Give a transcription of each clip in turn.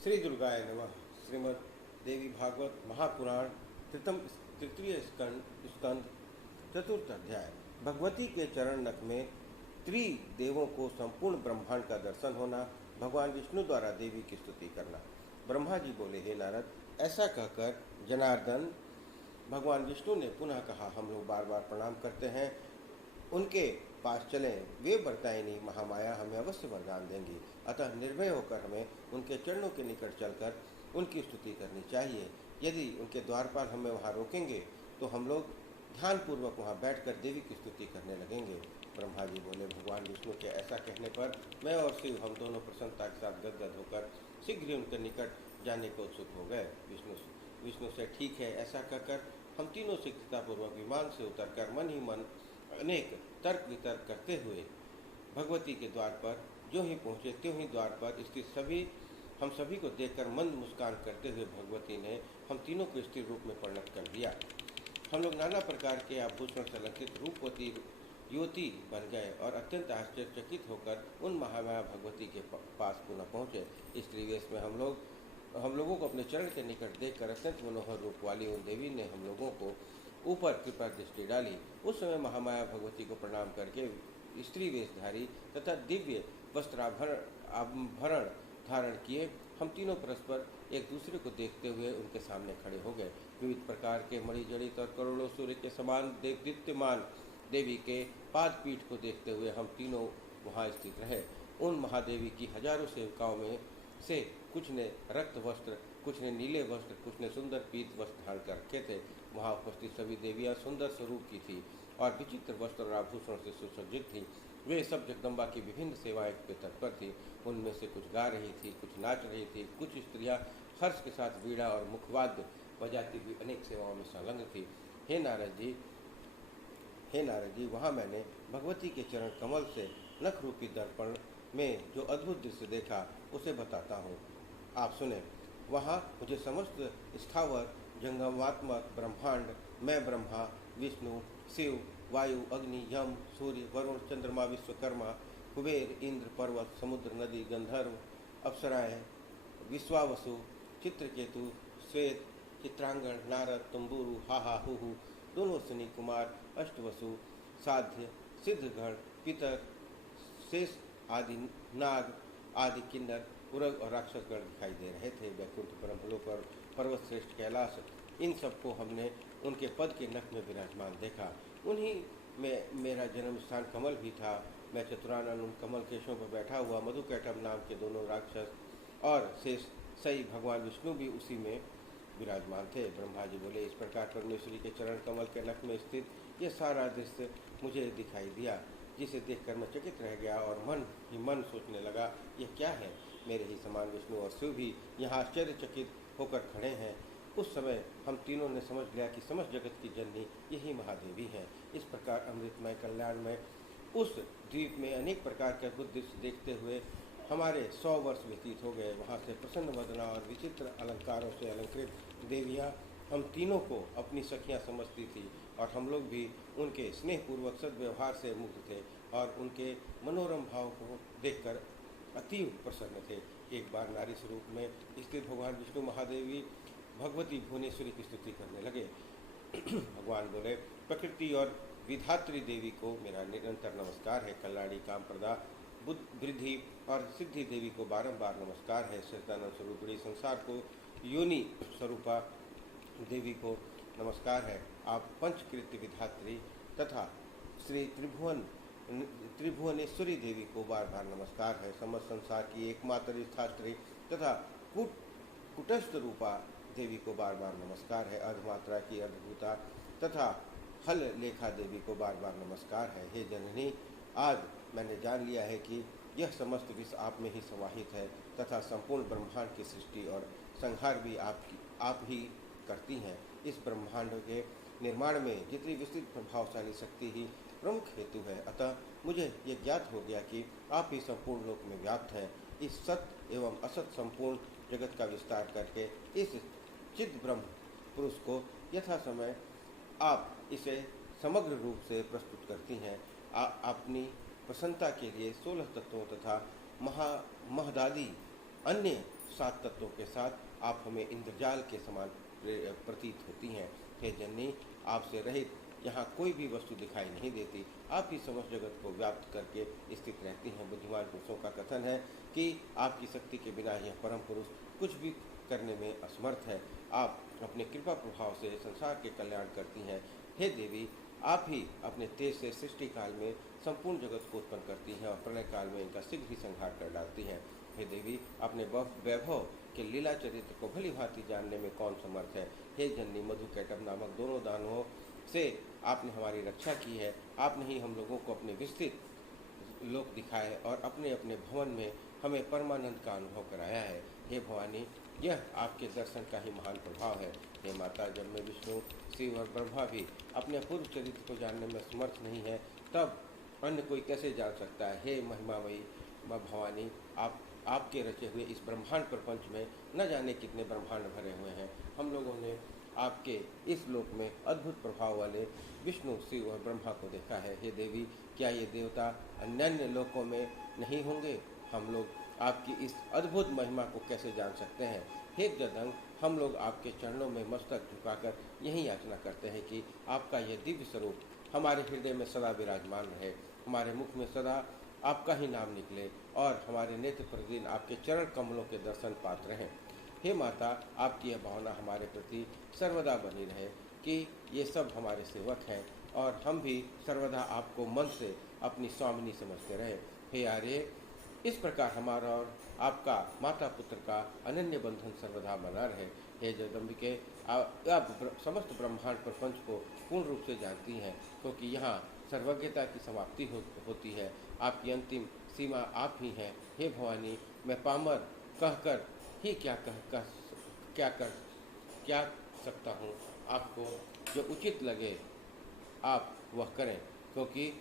श्री दुर्गाय नमः। श्रीमद् देवी भागवत महापुराण तृतीय स्कंद चतुर्थ अध्याय। भगवती के चरण नख में त्रिदेवों को संपूर्ण ब्रह्मांड का दर्शन होना, भगवान विष्णु द्वारा देवी की स्तुति करना। ब्रह्मा जी बोले, हे नारद, ऐसा कहकर जनार्दन भगवान विष्णु ने पुनः कहा, हम लोग बार बार प्रणाम करते हैं, उनके पास चलें, वे वरदायिनी महामाया हमें अवश्य वरदान देंगी। अतः निर्भय होकर हमें उनके चरणों के निकट चलकर उनकी स्तुति करनी चाहिए। यदि उनके द्वारपाल हमें वहाँ रोकेंगे तो हम लोग ध्यानपूर्वक वहाँ बैठकर देवी की स्तुति करने लगेंगे। ब्रह्मा जी बोले, भगवान विष्णु के ऐसा कहने पर मैं और शिव हम दोनों प्रसन्नता के साथ गदगद होकर शीघ्र ही उनके निकट जाने को उत्सुक हो गए। विष्णु से ठीक है ऐसा कहकर हम तीनों शीघ्रतापूर्वक विमान से उतरकर मन ही मन अनेक तर्क वितर्क करते हुए भगवती के द्वार पर जो ही पहुँचे त्यों ही द्वार पर स्थित हम सभी को देखकर मंद मुस्कान करते हुए भगवती ने हम तीनों को स्थिर रूप में परिणत कर दिया। हम लोग नाना प्रकार के आभूषण से अलंकृत रूपवती युवती बन गए और अत्यंत आश्चर्यचकित होकर उन महामाया भगवती के पास पुनः पहुँचे। इस त्रिवेश में हम लोगों को अपने चरण के निकट देखकर अत्यंत मनोहर रूप वाली उन देवी ने हम लोगों को ऊपर कृपा दृष्टि डाली। उस समय महामाया भगवती को प्रणाम करके स्त्री वेशधारी तथा दिव्य वस्त्राभरण धारण किए हम तीनों परस्पर एक दूसरे को देखते हुए उनके सामने खड़े हो गए। विविध प्रकार के मणिजड़ित और करोड़ों सूर्य के समान दीप्तिमान देवी के पाद पीठ को देखते हुए हम तीनों वहाँ स्थित रहे। उन महादेवी की हजारों सेविकाओं में से कुछ ने रक्त वस्त्र, कुछ ने नीले वस्त्र, कुछ ने सुंदर पीत वस्त्र धारण कर रखे थे। वहाँ उपस्थित सभी देवियाँ सुंदर स्वरूप की थी और विचित्र वस्त्र और आभूषण से सुसज्जित थी। वे सब जगदम्बा की विभिन्न सेवाएं पे तत्पर थी। उनमें से कुछ गा रही थी, कुछ नाच रही थी, कुछ स्त्रियां हर्ष के साथ वीणा और मुखवाद्य बजाती हुई अनेक सेवाओं में संलग्न थी। हे नारद जी, वहाँ मैंने भगवती के चरण कमल से नख रूपी दर्पण में जो अद्भुत दृश्य देखा उसे बताता हूँ, आप सुने। वहाँ मुझे समस्त स्थावर जंगमात्मक ब्रह्मांड, मैं ब्रह्मा, विष्णु, शिव, वायु, अग्नि, यम, सूर्य, वरुण, चंद्रमा, विश्वकर्मा, कुबेर, इंद्र, पर्वत, समुद्र, नदी, गंधर्व, अप्सराएं, विश्वावसु, चित्रकेतु, श्वेत, चित्रांगण, नारद, तुम्बुरु, हाहा, हुहु, दोनों शनि कुमार, अष्टवसु, साध्य, सिद्धगण, पितर, शेष आदि नाग आदि किन्नर, उरग और राक्षसगण दिखाई दे रहे थे। वैकुंठ, ब्रह्मलोक और पर्वत श्रेष्ठ कैलाश, इन सबको हमने उनके पद के नख में विराजमान देखा। उन्हीं में मेरा जन्म स्थान कमल भी था। मैं चतुरानन उन कमल केशों पर बैठा हुआ मधुकैटभ नाम के दोनों राक्षस और शेष सही भगवान विष्णु भी उसी में विराजमान थे। ब्रह्मा जी बोले, इस प्रकार परमेश्वरी के चरण कमल के नख में स्थित यह सारा दृश्य मुझे दिखाई दिया, जिसे देखकर मैं चकित रह गया और मन ही मन सोचने लगा, यह क्या है? मेरे ही समान विष्णु और शिव भी यहाँ आश्चर्यचकित होकर खड़े हैं। उस समय हम तीनों ने समझ लिया कि समस्त जगत की जननी यही महादेवी है। इस प्रकार अमृतमय कल्याणमय उस द्वीप में अनेक प्रकार के अद्भुत दृश्य देखते हुए हमारे 100 वर्ष व्यतीत हो गए। वहाँ से प्रसन्न वदना और विचित्र अलंकारों से अलंकृत देवियाँ हम तीनों को अपनी सखियाँ समझती थी और हम लोग भी उनके स्नेहपूर्वक सद्व्यवहार से मुग्ध थे और उनके मनोरम भाव को देखकर अतीव प्रसन्न थे। एक बार नारी स्वरूप में स्थित भगवान विष्णु महादेवी भगवती भुवनेश्वरी की स्तुति करने लगे। भगवान बोले, प्रकृति और विधात्री देवी को मेरा निरंतर नमस्कार है। कल्याणी, कामप्रदा, वृद्धि और सिद्धि देवी को बारंबार नमस्कार है। सच्चिदानंद स्वरूपिणी संसार को योनि स्वरूपा देवी को नमस्कार है। आप पंचकृत्य विधात्री तथा श्री त्रिभुवनेश्वरी देवी को बार बार नमस्कार है। समस्त संसार की एकमात्र स्थात्री तथा कुटस्थ रूपा देवी को बार बार नमस्कार है। अर्धमात्रा की अर्धभूता तथा हल लेखा देवी को बार बार नमस्कार है। हे जननी, आज मैंने जान लिया है कि यह समस्त विश्व आप में ही समाहित है तथा संपूर्ण ब्रह्मांड की सृष्टि और संहार भी आप ही करती हैं। इस ब्रह्मांड के निर्माण में जितनी विस्तृत प्रभावशाली शक्ति ही प्रमुख हेतु है। अतः मुझे यह ज्ञात हो गया कि आप ही संपूर्ण लोक में व्याप्त हैं। इस सत्य एवं असत संपूर्ण जगत का विस्तार करके इस चिद ब्रह्म पुरुष को यथा समय आप इसे समग्र रूप से प्रस्तुत करती हैं। अपनी प्रसन्नता के लिए 16 तत्वों तथा महदादि अन्य सात तत्वों के साथ आप हमें इंद्रजाल के समान प्रतीत होती हैं। हे जननी, आपसे रहित यहाँ कोई भी वस्तु दिखाई नहीं देती। आप ही समस्त जगत को व्याप्त करके स्थित रहती हैं। बुद्धिमान पुरुषों का कथन है कि आपकी शक्ति के बिना यह परम पुरुष कुछ भी करने में असमर्थ है। आप अपने कृपा प्रभाव से संसार के कल्याण करती हैं। हे देवी, आप ही अपने तेज से सृष्टि काल में संपूर्ण जगत को उत्पन्न करती हैं और प्रलय काल में इनका शीघ्र ही संहार कर डालती हैं। हे देवी, अपने वैभव के लीला चरित्र को भली भांति जानने में कौन समर्थ है। हे जननी, मधु कैटभ नामक दोनों दानवों से आपने हमारी रक्षा की है। आपने ही हम लोगों को अपने विस्तृत लोक दिखाए और अपने अपने भवन में हमें परमानंद का अनुभव कराया है। हे भवानी, यह आपके दर्शन का ही महान प्रभाव है। हे माता, जब मैं विष्णु, शिव और ब्रह्मा भी अपने पूर्व चरित्र को जानने में समर्थ नहीं है, तब अन्य कोई कैसे जान सकता है। हे महिमामयी माँ भवानी, आपके रचे हुए इस ब्रह्मांड प्रपंच में न जाने कितने ब्रह्मांड भरे हुए हैं। हम लोगों ने आपके इस लोक में अद्भुत प्रभाव वाले विष्णु, शिव और ब्रह्मा को देखा है। हे देवी, क्या ये देवता अन्य लोकों में नहीं होंगे? हम लोग आपकी इस अद्भुत महिमा को कैसे जान सकते हैं। हे जगदंब, हम लोग आपके चरणों में मस्तक झुकाकर यही याचना करते हैं कि आपका यह दिव्य स्वरूप हमारे हृदय में सदा विराजमान रहे, हमारे मुख में सदा आपका ही नाम निकले और हमारे नेत्र प्रतिदिन आपके चरण कमलों के दर्शन पात्र रहें। हे माता, आपकी यह भावना हमारे प्रति सर्वदा बनी रहे कि ये सब हमारे सेवक हैं और हम भी सर्वदा आपको मन से अपनी स्वामिनी समझते रहें। हे आर्य, इस प्रकार हमारा और आपका माता पुत्र का अनन्य बंधन सर्वदा बना रहे। हे जगदम्बिके, आप समस्त ब्रह्मांड प्रपंच को पूर्ण रूप से जानती हैं, क्योंकि यहाँ सर्वज्ञता की समाप्ति होती है। आपकी अंतिम सीमा आप ही हैं। हे भवानी, मैं पामर कहकर ही क्या सकता हूँ। आपको जो उचित लगे आप वह करें, क्योंकि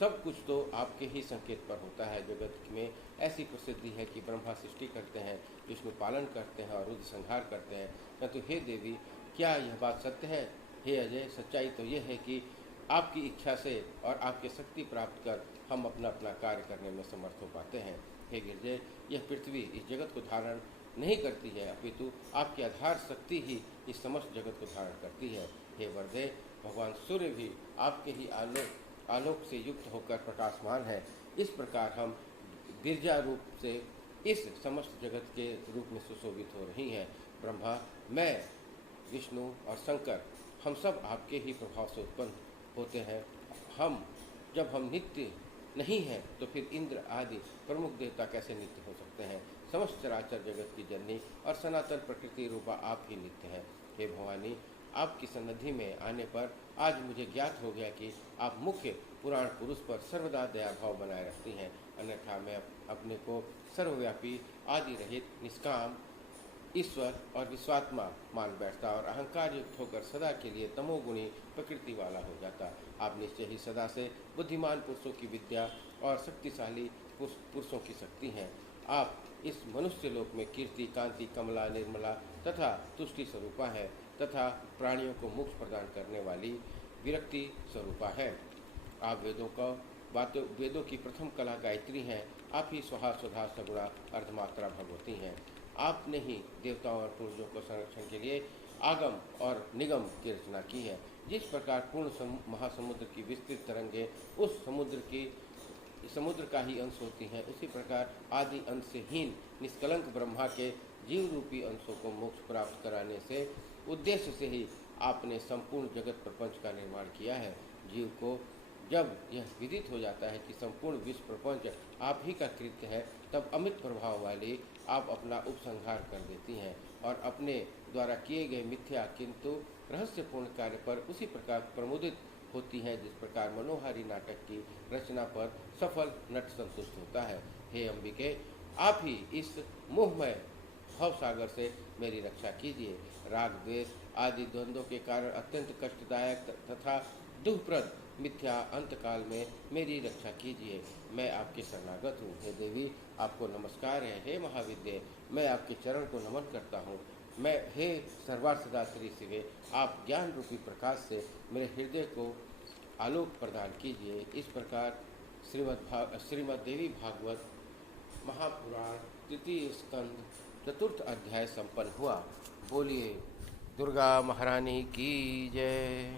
सब कुछ तो आपके ही संकेत पर होता है। जगत में ऐसी प्रसिद्धि है कि ब्रह्मा सृष्टि करते हैं, विष्णु पालन करते हैं और रुद्र संहार करते हैं, परंतु हे देवी, क्या यह बात सत्य है? हे अजय, सच्चाई तो यह है कि आपकी इच्छा से और आपकी शक्ति प्राप्त कर हम अपना अपना कार्य करने में समर्थ हो पाते हैं। हे गिरजे, यह पृथ्वी इस जगत को धारण नहीं करती है, अपितु आपकी आधार शक्ति ही इस समस्त जगत को धारण करती है। हे वरदे, भगवान सूर्य भी आपके ही आलोक से युक्त होकर प्रकाशमान है। इस प्रकार हम गिरजा रूप से इस समस्त जगत के रूप में सुशोभित हो रही हैं। ब्रह्मा, मैं, विष्णु और शंकर, हम सब आपके ही प्रभाव से उत्पन्न होते हैं। जब हम नित्य नहीं हैं, तो फिर इंद्र आदि प्रमुख देवता कैसे नित्य हो सकते हैं। समस्त चराचर जगत की जननी और सनातन प्रकृति रूपा आप ही नित्य हैं। हे भवानी, आपकी सन्निधि में आने पर आज मुझे ज्ञात हो गया कि आप मुख्य पुराण पुरुष पर सर्वदा दया भाव बनाए रखती हैं, अन्यथा मैं अपने को सर्वव्यापी, आदि रहित, निष्काम ईश्वर और विश्वात्मा मान बैठता और अहंकार युक्त होकर सदा के लिए तमोगुणी प्रकृति वाला हो जाता। आप निश्चय ही सदा से बुद्धिमान पुरुषों की विद्या और शक्तिशाली पुरुषों की शक्ति हैं। आप इस मनुष्य लोक में कीर्ति, कांति, कमला, निर्मला तथा तुष्टि स्वरूपा है तथा प्राणियों को मोक्ष प्रदान करने वाली विरक्ति स्वरूपा है। आप वेदों की प्रथम कला गायत्री हैं। आप ही स्वहा, स्वधा, सगुणा, अर्धमात्रा भगवती हैं। आपने ही देवताओं और पूर्वजों को संरक्षण के लिए आगम और निगम की रचना की है। जिस प्रकार पूर्ण महासमुद्र की विस्तृत तरंगे उस समुद्र का ही अंश होती हैं, उसी प्रकार आदि अंश से हीन निष्कलंक ब्रह्मा के जीव रूपी अंशों को मोक्ष प्राप्त कराने से उद्देश्य से ही आपने संपूर्ण जगत प्रपंच का निर्माण किया है। जीव को जब यह विदित हो जाता है कि संपूर्ण विश्व प्रपंच आप ही का कृत्य है, तब अमित प्रभाव वाली आप अपना उपसंहार कर देती हैं और अपने द्वारा किए गए मिथ्या किंतु रहस्यपूर्ण कार्य पर उसी प्रकार प्रमुदित होती हैं जिस प्रकार मनोहारी नाटक की रचना पर सफल नट संतुष्ट होता है। हे अंबिके, आप ही इस मोहमय भवसागर से मेरी रक्षा कीजिए। राग, द्वेष आदि द्वंद्वों के कारण अत्यंत कष्टदायक तथा दुःप्रद मिथ्या अंतकाल में मेरी रक्षा कीजिए। मैं आपके शरणागत हूँ। हे देवी, आपको नमस्कार है। हे महाविद्य, मैं आपके चरण को नमन करता हूँ। हे सर्वार्थ सदा श्री शिवे, आप ज्ञान रूपी प्रकाश से मेरे हृदय को आलोक प्रदान कीजिए। इस प्रकार श्रीमद् देवी भागवत महापुराण तृतीय स्कंद चतुर्थ अध्याय संपन्न हुआ। बोलिए दुर्गा महारानी की जय।